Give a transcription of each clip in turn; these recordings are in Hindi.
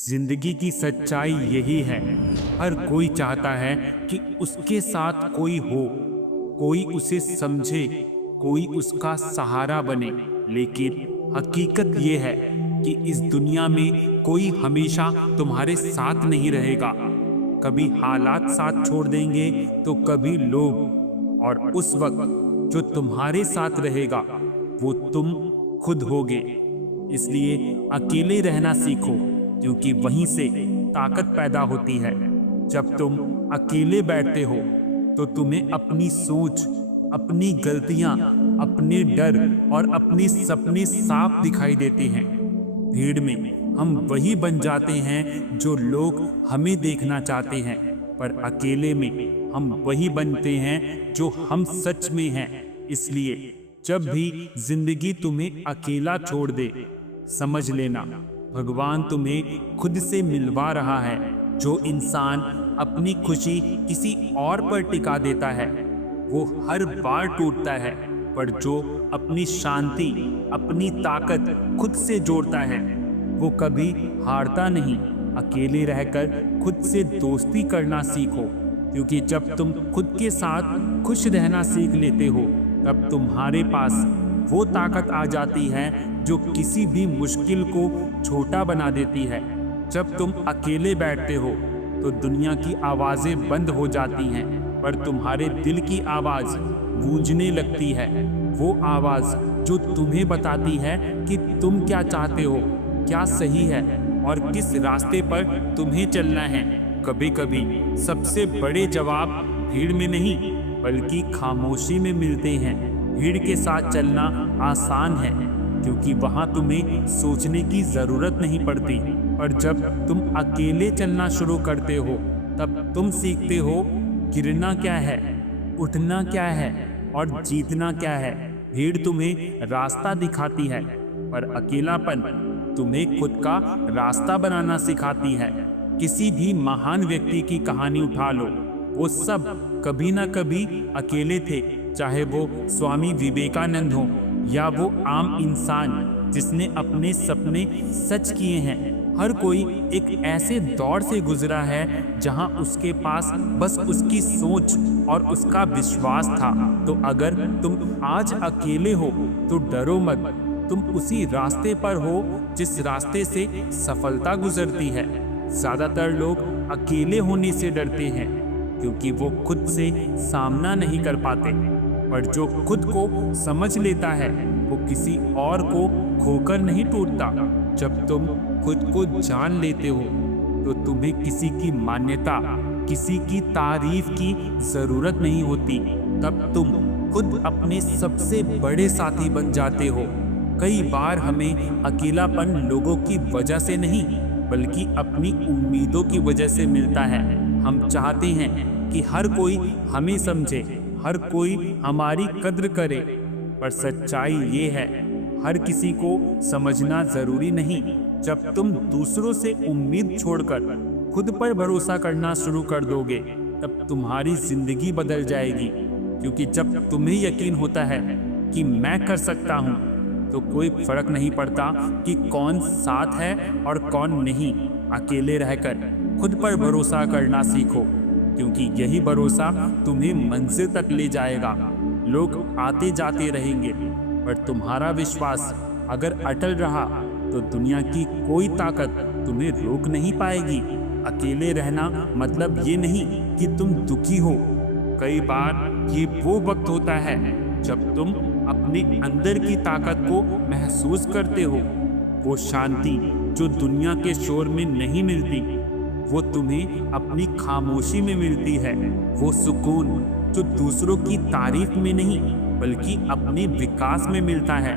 जिंदगी की सच्चाई यही है। हर कोई चाहता है कि उसके साथ कोई हो, कोई उसे समझे, कोई उसका सहारा बने। लेकिन हकीकत ये है कि इस दुनिया में कोई हमेशा तुम्हारे साथ नहीं रहेगा। कभी हालात साथ छोड़ देंगे तो कभी लोग, और उस वक्त जो तुम्हारे साथ रहेगा वो तुम खुद होगे। इसलिए अकेले रहना सीखो, क्योंकि वहीं से ताकत पैदा होती है। जब तुम अकेले बैठते हो तो तुम्हें अपनी सोच, अपनी गलतियां, अपने डर और अपने सपने साफ दिखाई देते हैं। भीड़ में हम वही बन जाते हैं जो लोग हमें देखना चाहते हैं, पर अकेले में हम वही बनते हैं जो हम सच में हैं। इसलिए जब भी जिंदगी तुम्हें अकेला छोड़ दे, समझ लेना भगवान तुम्हें खुद से मिलवा रहा है। जो इंसान अपनी खुशी किसी और पर टिका देता है वो हर बार टूटता है, पर जो अपनी शांति, अपनी ताकत खुद से जोड़ता है वो कभी हारता नहीं। अकेले रहकर खुद से दोस्ती करना सीखो, क्योंकि जब तुम खुद के साथ खुश रहना सीख लेते हो तब तुम्हारे पास वो ताकत आ जाती है जो किसी भी मुश्किल को छोटा बना देती है। जब तुम अकेले बैठते हो तो दुनिया की आवाज़ें बंद हो जाती हैं, पर तुम्हारे दिल की आवाज़ गूंजने लगती है। वो आवाज़ जो तुम्हें बताती है कि तुम क्या चाहते हो, क्या सही है और किस रास्ते पर तुम्हें चलना है। कभी कभी सबसे बड़े जवाब भीड़ में नहीं बल्कि खामोशी में मिलते हैं। भीड़ के साथ चलना आसान है, क्योंकि वहां तुम्हें सोचने की जरूरत नहीं पड़ती, पर जब तुम अकेले चलना शुरू करते हो तब तुम सीखते हो गिरना क्या है, उठना क्या है और जीतना क्या है। भीड़ तुम्हें रास्ता दिखाती है, पर अकेलापन तुम्हें खुद का रास्ता बनाना सिखाती है। किसी भी महान व्यक्ति की कहानी उठा लो, वो सब कभी ना कभी अकेले थे। चाहे वो स्वामी विवेकानंद हो या वो आम इंसान जिसने अपने सपने सच किए हैं। हर कोई एक ऐसे दौर से गुजरा है जहां उसके पास बस उसकी सोच और उसका विश्वास था। तो अगर तुम आज अकेले हो तो डरो मत, तुम उसी रास्ते पर हो जिस रास्ते से सफलता गुजरती है। ज्यादातर लोग अकेले होने से डरते हैं क्योंकि वो खुद से सामना नहीं कर पाते, पर जो खुद को समझ लेता है वो किसी और को खोकर नहीं टूटता। जब तुम खुद को जान लेते हो तो तुम्हें किसी की मान्यता, किसी की तारीफ की जरूरत नहीं होती। तब तुम खुद अपने सबसे बड़े साथी बन जाते हो। कई बार हमें अकेलापन लोगों की वजह से नहीं बल्कि अपनी उम्मीदों की वजह से मिलता है। हम चाहते हैं कि हर कोई हमें समझे, हर कोई हमारी कद्र करे, पर सच्चाई ये है हर किसी को समझना जरूरी नहीं। जब तुम दूसरों से उम्मीद छोड़कर खुद पर भरोसा करना शुरू कर दोगे तब तुम्हारी जिंदगी बदल जाएगी, क्योंकि जब तुम्हें यकीन होता है कि मैं कर सकता हूँ तो कोई फर्क नहीं पड़ता कि कौन साथ है और कौन नहीं। अकेले रहकर खुद पर भरोसा करना सीखो, क्योंकि यही भरोसा तुम्हें मंजिल तक ले जाएगा। लोग आते जाते रहेंगे, पर तुम्हारा विश्वास अगर अटल रहा तो दुनिया की कोई ताकत तुम्हें रोक नहीं पाएगी। अकेले रहना मतलब ये नहीं कि तुम दुखी हो। कई बार ये वो वक्त होता है जब तुम अपने अंदर की ताकत को महसूस करते हो। वो शांति जो दुनिया के शोर में नहीं मिलती, वो तुम्हें अपनी खामोशी में मिलती है। वो सुकून जो दूसरों की तारीफ में नहीं बल्कि अपने विकास में मिलता है,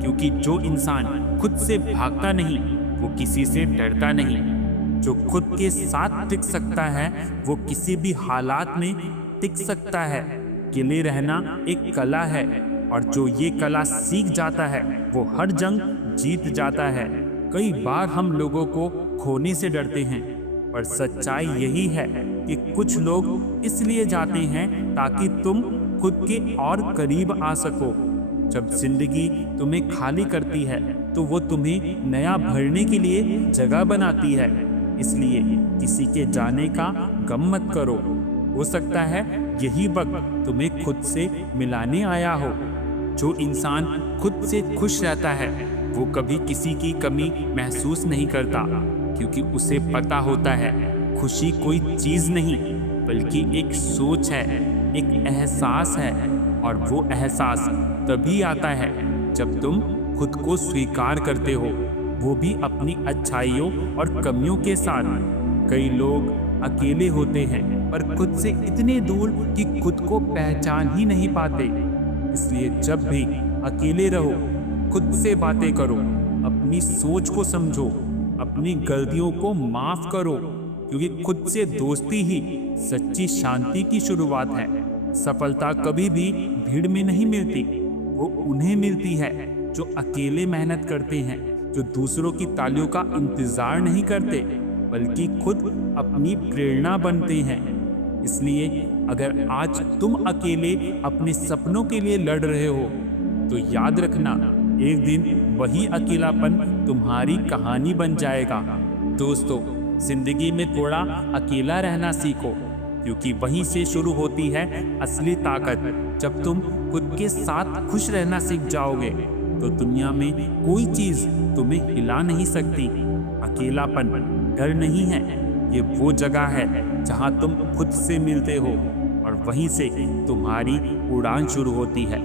क्योंकि जो इंसान खुद से भागता नहीं वो किसी से डरता नहीं। जो खुद के साथ टिक सकता है वो किसी भी हालात में टिक सकता है। अकेले रहना एक कला है, और जो ये कला सीख जाता है वो हर जंग जीत जाता है। कई बार हम लोगों को खोने से डरते हैं, पर सच्चाई यही है कि कुछ लोग इसलिए जाते हैं ताकि तुम खुद के और करीब आ सको। जब जिंदगी तुम्हें खाली करती है तो वो तुम्हें नया भरने के लिए जगह बनाती है। इसलिए किसी के जाने का गम मत करो। हो सकता है यही वक्त तुम्हें खुद से मिलाने आया हो। जो इंसान खुद से खुश रहता है वो कभी किसी की कमी महसूस नहीं करता, क्योंकि उसे पता होता है खुशी कोई चीज नहीं बल्कि एक सोच है, एक एहसास है। और वो एहसास तभी आता है जब तुम खुद को स्वीकार करते हो, वो भी अपनी अच्छाइयों और कमियों के साथ। कई लोग अकेले होते हैं पर खुद से इतने दूर कि खुद को पहचान ही नहीं पाते। इसलिए जब भी अकेले रहो, खुद से बातें करो, अपनी सोच को समझो, अपनी गलतियों को माफ करो, क्योंकि खुद से दोस्ती ही सच्ची शांति की शुरुआत है। सफलता कभी भी भीड़ में नहीं मिलती, वो उन्हें मिलती है जो अकेले मेहनत करते हैं, जो दूसरों की तालियों का इंतजार नहीं करते बल्कि खुद अपनी प्रेरणा बनते हैं। इसलिए अगर आज तुम अकेले अपने सपनों के लिए लड़ रहे हो तो याद रखना, एक दिन वही अकेलापन तुम्हारी कहानी बन जाएगा। दोस्तों, जिंदगी में थोड़ा अकेला रहना सीखो, क्योंकि वहीं से शुरू होती है असली ताकत। जब तुम खुद के साथ खुश रहना सीख जाओगे तो दुनिया में कोई चीज तुम्हें हिला नहीं सकती। अकेलापन डर नहीं है, ये वो जगह है जहां तुम खुद से मिलते हो और वहीं से तुम्हारी उड़ान शुरू होती है।